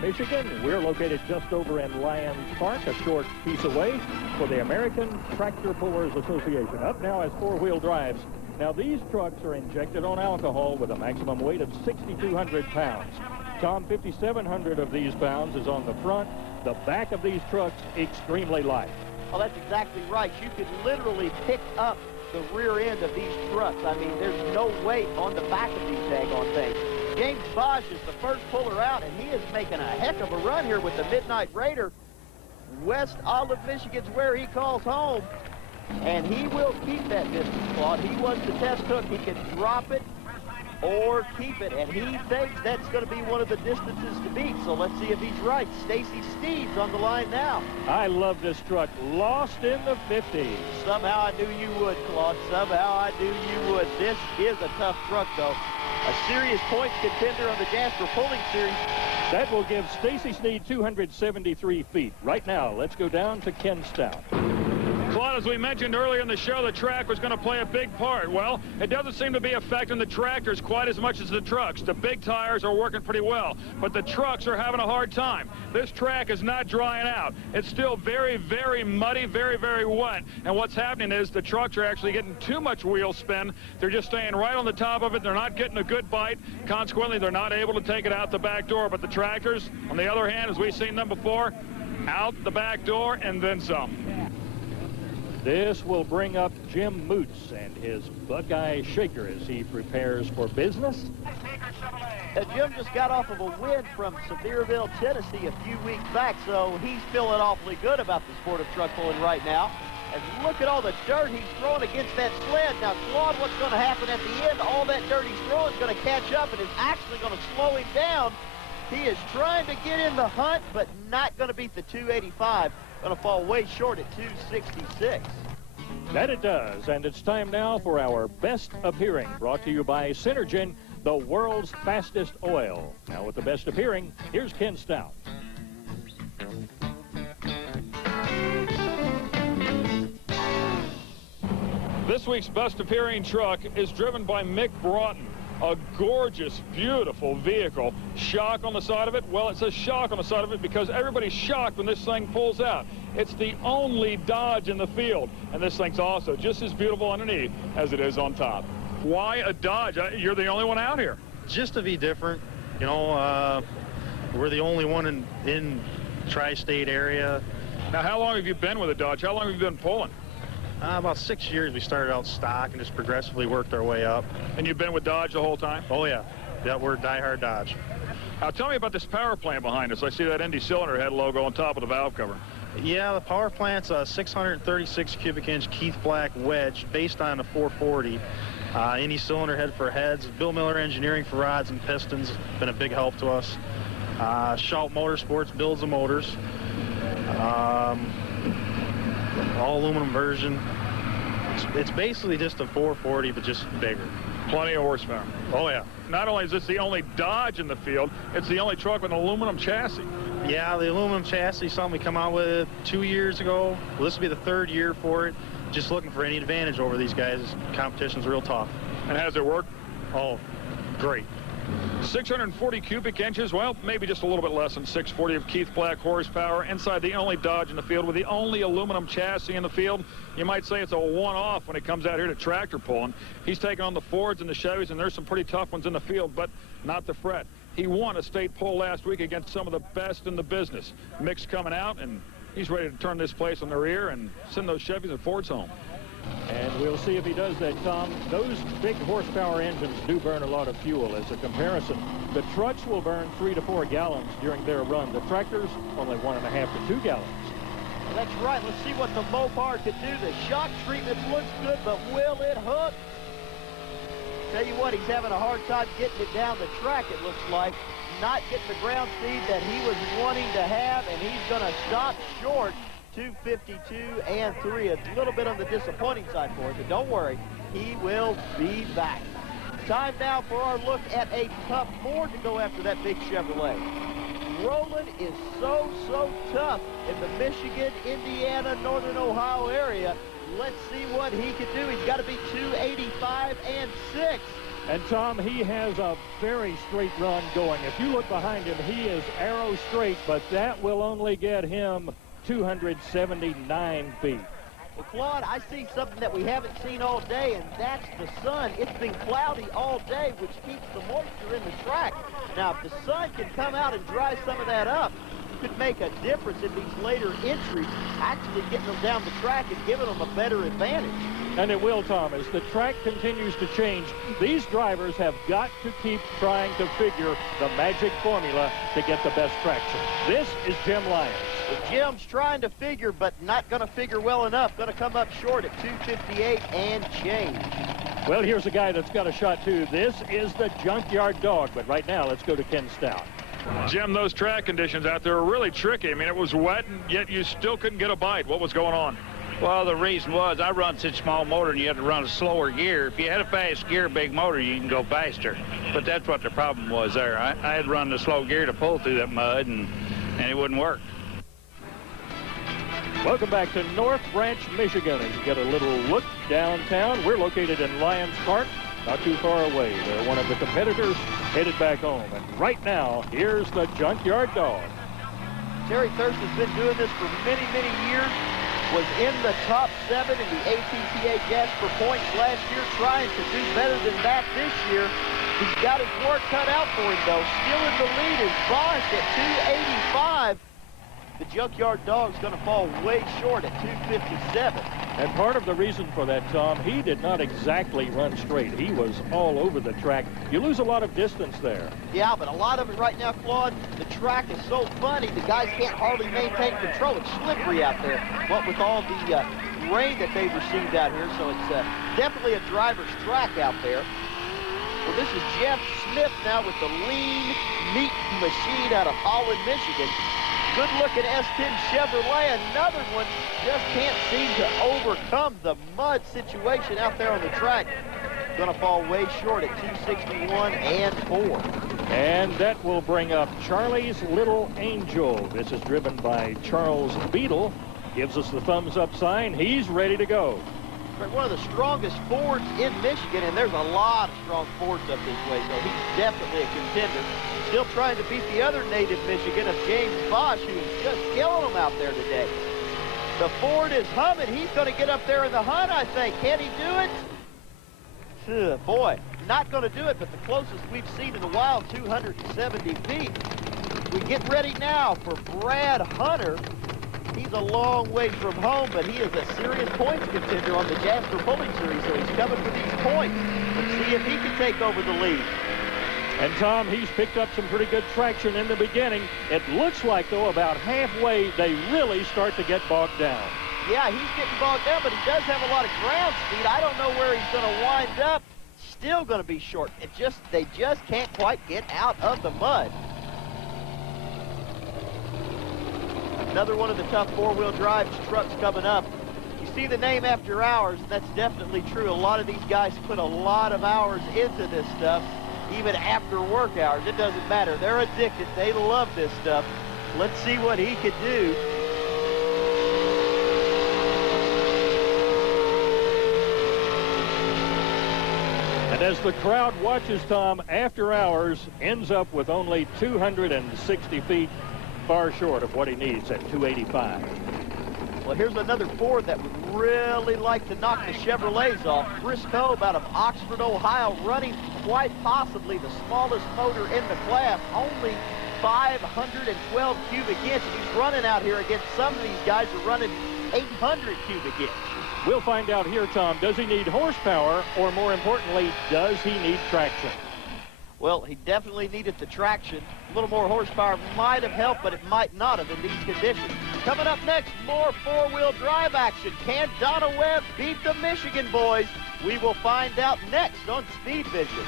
Michigan. We're located just over in Lions Park, a short piece away, for the American Tractor Pullers Association. Up now as four-wheel drives. Now, these trucks are injected on alcohol with a maximum weight of 6,200 pounds. Tom, 5,700 of these pounds is on the front. The back of these trucks, extremely light. Well, that's exactly right. You could literally pick up the rear end of these trucks. I mean, there's no weight on the back of these daggone things. James Bosch is the first puller out, and he is making a heck of a run here with the Midnight Raider. West Olive, Michigan's where he calls home, and he will keep that distance, Claude. He was the test hook. He can drop it or keep it, and he thinks that's going to be one of the distances to beat. So let's see if he's right. Stacy Steve's on the line now. I love this truck. Lost in the 50s. Somehow I knew you would, Claude. Somehow I knew you would. This is a tough truck, though. A serious points contender on the Jasper Pulling Series. That will give Stacy Sneed 273 feet. Right now, let's go down to Ken Stout. Claude, as we mentioned earlier in the show, the track was going to play a big part. Well, it doesn't seem to be affecting the tractors quite as much as the trucks. The big tires are working pretty well, but the trucks are having a hard time. This track is not drying out. It's still very, very muddy, very, very wet. And what's happening is the trucks are actually getting too much wheel spin. They're just staying right on the top of it. They're not getting a good bite. Consequently, they're not able to take it out the back door. But the tractors, on the other hand, as we've seen them before, out the back door and then some. This will bring up Jim Moots and his Buckeye Shaker as he prepares for business. Jim just got off of a win from Sevierville, Tennessee a few weeks back, so he's feeling awfully good about the sport of truck pulling right now. And look at all the dirt he's throwing against that sled. Now, Claude, what's going to happen at the end? All that dirt he's throwing is going to catch up and is actually going to slow him down. He is trying to get in the hunt, but not going to beat the 285. Going to fall way short at 266. That it does, and it's time now for our best appearing, brought to you by Synergen, the world's fastest oil. Now with the best appearing, here's Ken Stout. This week's best appearing truck is driven by Mick Broughton. A gorgeous, beautiful vehicle. Shock on the side of it? Well, it says shock on the side of it because everybody's shocked when this thing pulls out. It's the only Dodge in the field, and this thing's also just as beautiful underneath as it is on top. Why a Dodge? You're the only one out here. Just to be different. You know, we're the only one in tri-state area. Now, how long have you been with a Dodge? How long have you been pulling? About 6 years. We started out stock and just progressively worked our way up. And you've been with Dodge the whole time? Oh, yeah. Yeah, we're diehard Dodge. Now, tell me about this power plant behind us. I see that Indy cylinder head logo on top of the valve cover. Yeah, the power plant's a 636 cubic inch Keith Black wedge based on a 440. Indy cylinder head for heads. Bill Miller Engineering for rods and pistons. Been a big help to us. Schalt Motorsports builds the motors. All aluminum version. It's basically just a 440, but just bigger. Plenty of horsepower. Oh, yeah. Not only is this the only Dodge in the field, it's the only truck with an aluminum chassis. Yeah, the aluminum chassis, something we come out with 2 years ago. Well, this will be the third year for it. Just looking for any advantage over these guys. Competition's real tough. And has it worked? Oh, great. 640 cubic inches, well, maybe just a little bit less than 640 of Keith Black horsepower inside the only Dodge in the field with the only aluminum chassis in the field. You might say it's a one-off when it comes out here to tractor pulling. He's taking on the Fords and the Chevys, and there's some pretty tough ones in the field, but not to fret. He won a state pull last week against some of the best in the business. Mick's coming out, and he's ready to turn this place on their ear and send those Chevys and Fords home. And we'll see if he does that, Tom. Those big horsepower engines do burn a lot of fuel. As a comparison, the trucks will burn 3 to 4 gallons during their run. The tractors, only 1.5 to 2 gallons. Well, that's right. Let's see what the Mopar could do. The shock treatment looks good, but will it hook? Tell you what, he's having a hard time getting it down the track, it looks like. Not getting the ground speed that he was wanting to have, and he's going to stop short. 252 and 3. It's a little bit on the disappointing side for him, but don't worry, he will be back. Time now for our look at a tough Ford to go after that big Chevrolet. Roland is so tough in the Michigan, Indiana, Northern Ohio area. Let's see what he can do. He's got to be 285 and 6. And Tom, he has a very straight run going. If you look behind him, he is arrow straight, but that will only get him 279 feet. Well, Claude, I see something that we haven't seen all day, and that's the sun. It's been cloudy all day, which keeps the moisture in the track. Now, if the sun can come out and dry some of that up, it could make a difference in these later entries, actually getting them down the track and giving them a better advantage. And it will, Tom, as the track continues to change. These drivers have got to keep trying to figure the magic formula to get the best traction. This is Jim Lyons. Well, Jim's trying to figure, but not going to figure well enough. Going to come up short at 2:58 and change. Well, here's a guy that's got a shot, too. This is the Junkyard Dog, but right now, let's go to Ken Stout. Jim, those track conditions out there are really tricky. I mean, it was wet, and yet you still couldn't get a bite. What was going on? Well, the reason was I run such a small motor and you had to run a slower gear. If you had a fast gear, big motor, you can go faster. But that's what the problem was there. I had to run the slow gear to pull through that mud, and it wouldn't work. Welcome back to North Branch, Michigan. As you get a little look downtown, we're located in Lyons Park, not too far away. They're one of the competitors headed back home. And right now, here's the Junkyard Dog. Terry Thurston's been doing this for many, many years. Was in the top 7 in the ATPA Jasper points last year, trying to do better than that this year. He's got his work cut out for him, though. Still in the lead is Bosch at 285. The Junkyard Dog's going to fall way short at 257. And part of the reason for that, Tom, he did not exactly run straight. He was all over the track. You lose a lot of distance there. Yeah, but a lot of it right now, Claude, the track is so funny, the guys can't hardly maintain control. It's slippery out there, what with all the rain that they've received out here. So it's definitely a driver's track out there. Well, this is Jeff Smith now with the lean meat machine out of Holland, Michigan. Good-looking S10 Chevrolet, another one, just can't seem to overcome the mud situation out there on the track. Going to fall way short at 261 and 4. And that will bring up Charlie's Little Angel. This is driven by Charles Beadle. Gives us the thumbs-up sign. He's ready to go. One of the strongest Fords in Michigan, and there's a lot of strong Fords up this way, so he's definitely a contender. Still trying to beat the other native Michigan of James Bosch, who is just killing them out there today. The Ford is humming. He's going to get up there in the hunt, I think. Can he do it? Boy, not going to do it, but the closest we've seen in a while, 270 feet. We get ready now for Brad Hunter. He's a long way from home, but he is a serious points contender on the Jasper Pulling Series, so he's coming for these points. Let's see if he can take over the lead. And, Tom, he's picked up some pretty good traction in the beginning. It looks like, though, about halfway, they really start to get bogged down. Yeah, he's getting bogged down, but he does have a lot of ground speed. I don't know where he's going to wind up. Still going to be short. They just can't quite get out of the mud. Another one of the tough four-wheel drive trucks coming up. You see the name After Hours, and that's definitely true. A lot of these guys put a lot of hours into this stuff, even after work hours. It doesn't matter. They're addicted. They love this stuff. Let's see what he could do. And as the crowd watches, Tom, After Hours ends up with only 260 feet, far short of what he needs at 285. Well, here's another Ford that would really like to knock the Chevrolets off. Chris Cobb out of Oxford, Ohio, running quite possibly the smallest motor in the class, only 512 cubic inch. He's running out here against some of these guys who are running 800 cubic inch. We'll find out here, Tom. Does he need horsepower, or more importantly, does he need traction? Well, he definitely needed the traction. A little more horsepower might have helped, but it might not have in these conditions. Coming up next, more four-wheel drive action. Can Donna Webb beat the Michigan boys? We will find out next on Speed Vision.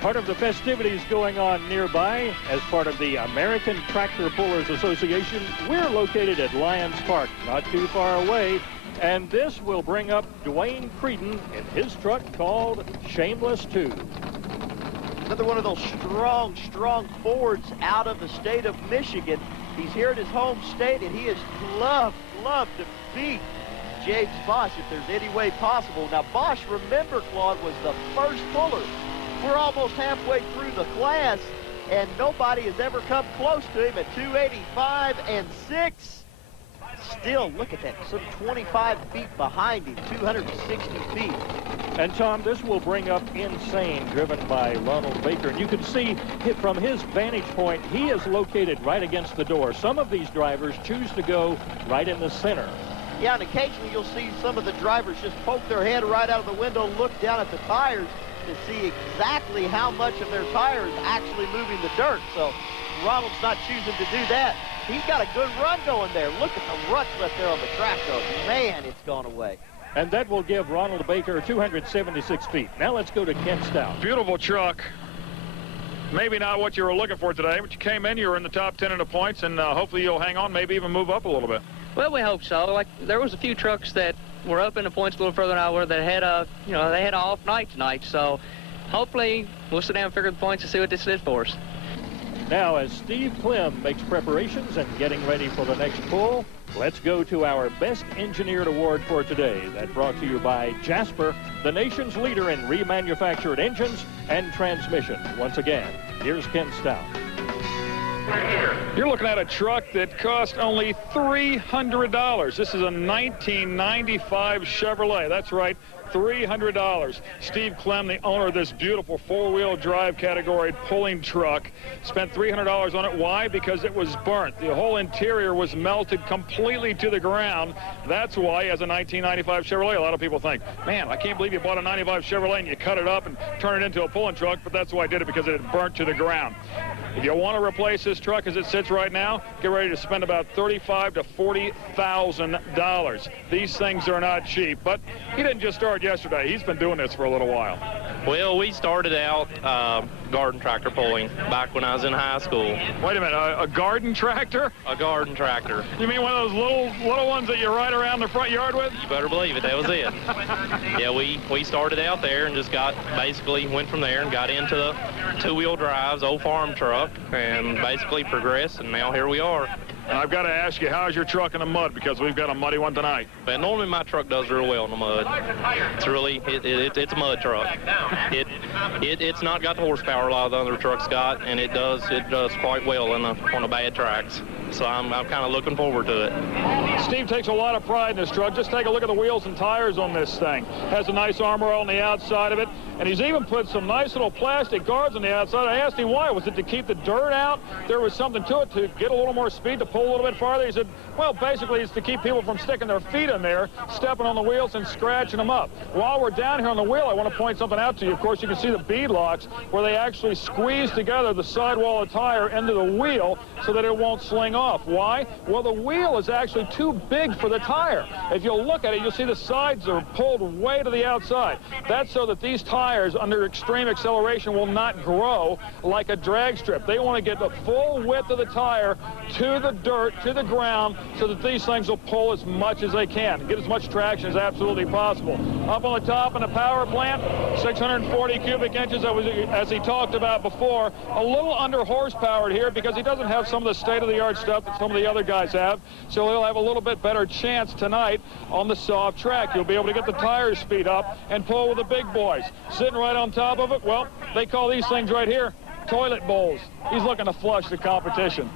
Part of the festivities going on nearby as part of the American Tractor Pullers Association. We're located at Lyons Park, not too far away. And this will bring up Dwayne Creedon in his truck called Shameless 2. Another one of those strong Fords out of the state of Michigan. He's here at his home state, and he has loved to beat James Bosch if there's any way possible. Now, Bosch, remember, Claude, was the first puller. We're almost halfway through the class, and nobody has ever come close to him at 285 and 6. Still, look at that, some 25 feet behind him, 260 feet. And, Tom, this will bring up Insane, driven by Ronald Baker. And you can see from his vantage point, he is located right against the door. Some of these drivers choose to go right in the center. Yeah, and occasionally you'll see some of the drivers just poke their head right out of the window, look down at the tires to see exactly how much of their tire is actually moving the dirt. So Ronald's not choosing to do that. He's got a good run going there. Look at the ruts left there on the track, though. Man, it's gone away. And that will give Ronald Baker 276 feet. Now let's go to Ken Stout. Beautiful truck. Maybe not what you were looking for today, but you came in, you were in the top 10 in the points, and hopefully you'll hang on, maybe even move up a little bit. Well, we hope so. Like, there was a few trucks that were up in the points a little further than I were that had a, they had an off night tonight. So hopefully we'll sit down and figure the points and see what this is for us. Now, as Steve Clem makes preparations and getting ready for the next pull, let's go to our Best Engineered Award for today. That brought to you by Jasper, the nation's leader in remanufactured engines and transmissions. Once again, here's Ken Stout. You're looking at a truck that cost only $300. This is a 1995 Chevrolet. That's right, $300. Steve Clem, the owner of this beautiful four-wheel drive category pulling truck, spent $300 on it. Why? Because it was burnt. The whole interior was melted completely to the ground. That's why, as a 1995 Chevrolet, a lot of people think, man, I can't believe you bought a 95 Chevrolet and you cut it up and turn it into a pulling truck, but that's why I did it, because it had burnt to the ground. If you want to replace this truck as it sits right now, get ready to spend about $35,000 to $40,000. These things are not cheap, but he didn't just start yesterday. He's been doing this for a little while. Well, we started out garden tractor pulling back when I was in high school. Wait a minute, a garden tractor? A garden tractor. You mean one of those little ones that you ride around the front yard with? You better believe it, that was it. Yeah, we started out there and just basically went from there and got into the two-wheel drives, old farm truck, and basically progressed, and now here we are. And I've got to ask you, how's your truck in the mud? Because we've got a muddy one tonight. But normally my truck does real well in the mud. It's really, it's a mud truck. It's not got the horsepower a lot of the other trucks got, and it does quite well on the bad tracks. So I'm kind of looking forward to it. Steve takes a lot of pride in this truck. Just take a look at the wheels and tires on this thing. Has a nice armor on the outside of it, and he's even put some nice little plastic guards on the outside. I asked him why. Was it to keep the dirt out? There was something to it to get a little more speed, to pull a little bit farther. He said, well, basically it's to keep people from sticking their feet in there, stepping on the wheels and scratching them up. While we're down here on the wheel, I want to point something out to you. Of course, you can see the bead locks where they actually squeeze together the sidewall of the tire into the wheel so that it won't sling off. Why? Well, the wheel is actually too big for the tire. If you'll look at it, you'll see the sides are pulled way to the outside. That's so that these tires, under extreme acceleration, will not grow like a drag strip. They want to get the full width of the tire to the dirt, to the ground, so that these things will pull as much as they can, get as much traction as absolutely possible. Up on the top in the power plant, 640 cubic inches, as he talked about before. A little under horsepowered here because he doesn't have some of the state-of-the-art stuff that some of the other guys have, so he'll have a little bit better chance tonight on the soft track. You'll be able to get the tire speed up and pull with the big boys. Sitting right on top of it, well, they call these things right here toilet bowls. He's looking to flush the competition.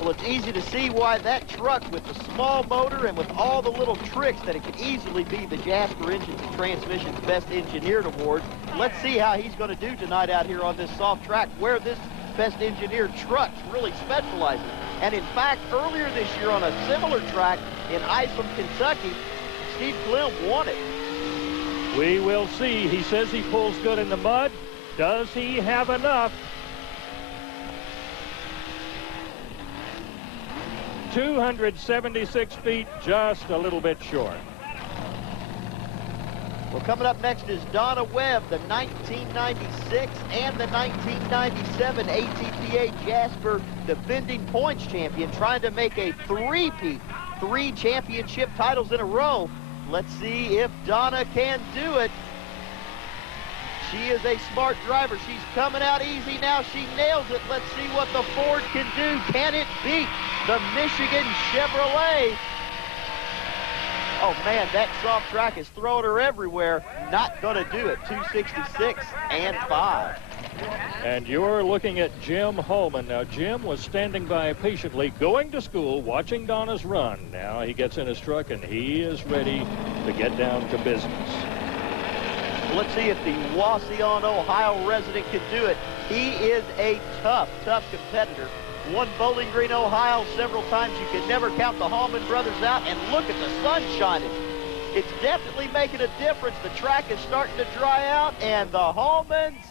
Well, it's easy to see why that truck with the small motor and with all the little tricks that it could easily be the Jasper Engines and Transmissions Best Engineered Award. Let's see how he's going to do tonight out here on this soft track where this Best Engineered truck really specializes. And in fact, earlier this year on a similar track in Islip, Kentucky, Steve Clem won it. We will see. He says he pulls good in the mud. Does he have enough? 276 feet, just a little bit short. Well, coming up next is Donna Webb, the 1996 and the 1997 ATPA Jasper defending points champion, trying to make a three-peat, 3 championship titles in a row. Let's see if Donna can do it. She is a smart driver. She's coming out easy now. She nails it. Let's see what the Ford can do. Can it beat the Michigan Chevrolet? Oh, man, that soft track is throwing her everywhere. Not going to do it. 266 and 5. And you're looking at Jim Holman. Now, Jim was standing by patiently, going to school, watching Donna's run. Now he gets in his truck, and he is ready to get down to business. Let's see if the Wauseon, Ohio resident can do it. He is a tough competitor. Won Bowling Green, Ohio several times. You can never count the Hallman brothers out. And look at the sun shining. It's definitely making a difference. The track is starting to dry out, and the Hallmans,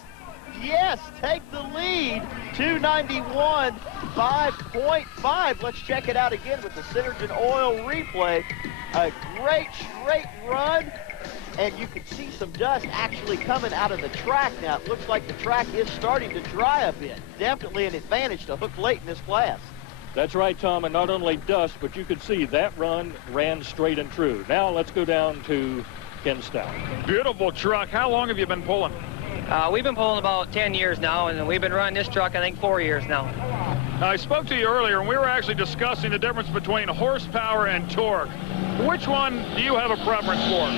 yes, take the lead. 291, 5.5. Let's check it out again with the Synergen Oil replay. A great straight run. And you can see some dust actually coming out of the track now. It looks like the track is starting to dry a bit. Definitely an advantage to hook late in this class. That's right, Tom, and not only dust, but you could see that run ran straight and true. Now let's go down to Ken Stout. Beautiful truck. How long have you been pulling? We've been pulling about 10 years now, and we've been running this truck, I think, 4 years now. I spoke to you earlier, and we were actually discussing the difference between horsepower and torque. Which one do you have a preference for?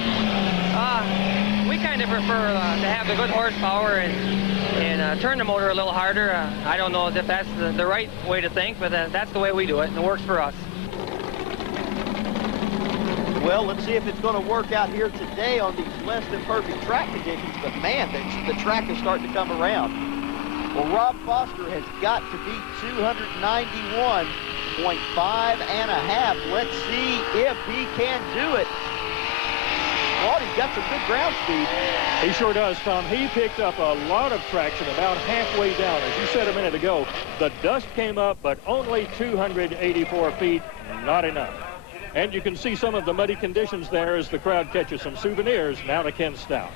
We kind of prefer to have the good horsepower and turn the motor a little harder. I don't know if that's the right way to think, but that's the way we do it, and it works for us. Well, let's see if it's going to work out here today on these less than perfect track conditions. But, man, the track is starting to come around. Well, Rob Foster has got to beat 291.5 and a half. Let's see if he can do it. Well, he's got some good ground speed. He sure does, Tom. He picked up a lot of traction about halfway down. As you said a minute ago, the dust came up, but only 284 feet, not enough. And you can see some of the muddy conditions there as the crowd catches some souvenirs. Now to Ken Stout.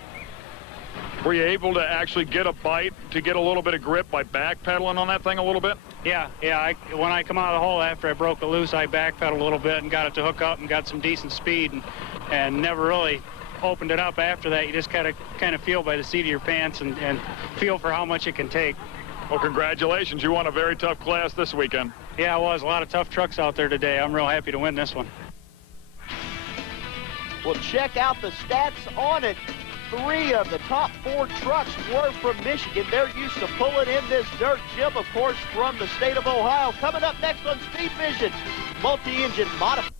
Were you able to actually get a bite to get a little bit of grip by backpedaling on that thing a little bit? Yeah. When I come out of the hole after I broke it loose, I backpedaled a little bit and got it to hook up and got some decent speed and never really opened it up after that. You just kind of feel by the seat of your pants and feel for how much it can take. Well, congratulations. You won a very tough class this weekend. Yeah, it was. A lot of tough trucks out there today. I'm real happy to win this one. Well, check out the stats on it. 3 of the top 4 trucks were from Michigan. They're used to pulling in this dirt. Jim, of course, from the state of Ohio. Coming up next on Speed Vision, multi-engine modified.